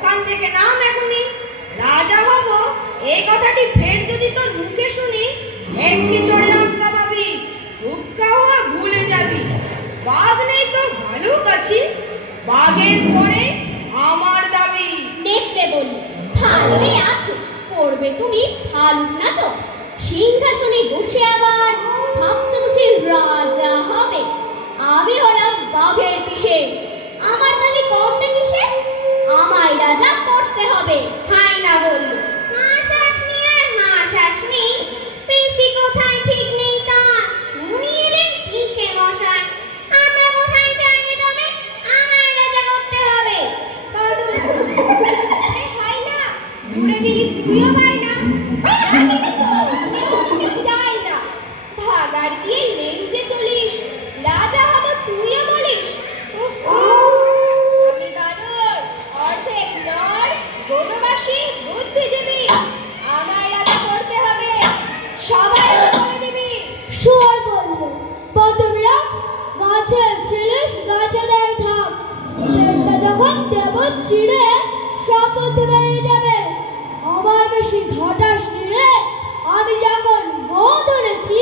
ওখান থেকে নাম এখনই, রাজা হব এই কথাটি ফের যদি তোর মুখে শুনি, একটি চড়ে আটকা পাবি, হুক্কা হওয়া ভুলে যাবি। বাঘ নেই তো ভালুক আছি, বাঘের পরে আমার দাবি। দেখতে বললি ভালোই আছো, করবে তুমি ভালুক না তো? সিংহাসনে বসে আবার ভাবতে বুঝি রাজা হবে? আমি হলাম বাঘের পিসে, আমার দাবি করতে কিসে? আমায় রাজা করতে হবে। হাই না বললো, হাঁস আসনি আর হাঁস আসনি, পিসি কোথায় ঠিক নেই তার, উনি এলেন পিসে মশাই। আমরা কোথায় চাইলে তবে আমায় রাজা করতে হবে? হাই না, জুড়ে দিলি তুইও পাই না, চাই না, ভাগার দিয়ে লেঞ্চে চলিস, রাজা হব তুইও বলিস। আমি বানর, অর্ধেক নর, বনবাসী, বুদ্ধিজীবী, আমায় রাজা করতে হবে, সবাই বলে দিবি। শুয়োর বলল, প্রথমরা গাছে ছিলিস, গাছে দেয় থাক, দেবতা যখন দেব ছিঁড়ে শপথ বেরিয়ে যাবে। আমার বেশি ঘটাস নিলে, আমি যখন বউ ধরেছি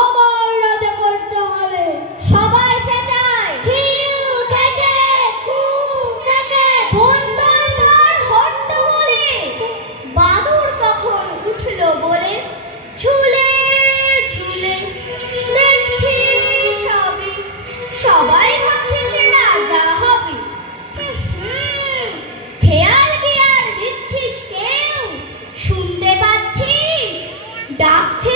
আমার রাজা করতে হবে। সবাই চেঁচায়, ঘিউ থেকে কু থেকে বন্দর ধর হট্ট বলে। বাদুর তখন উঠলো বলে, ঝুলে ঝুলে দেখছি সবই, সবাই ভাবছে সে রাজা হবে। খেয়াল কি আর দিচ্ছিস কেউ? শুনতে পাচ্ছিস? ডাকছে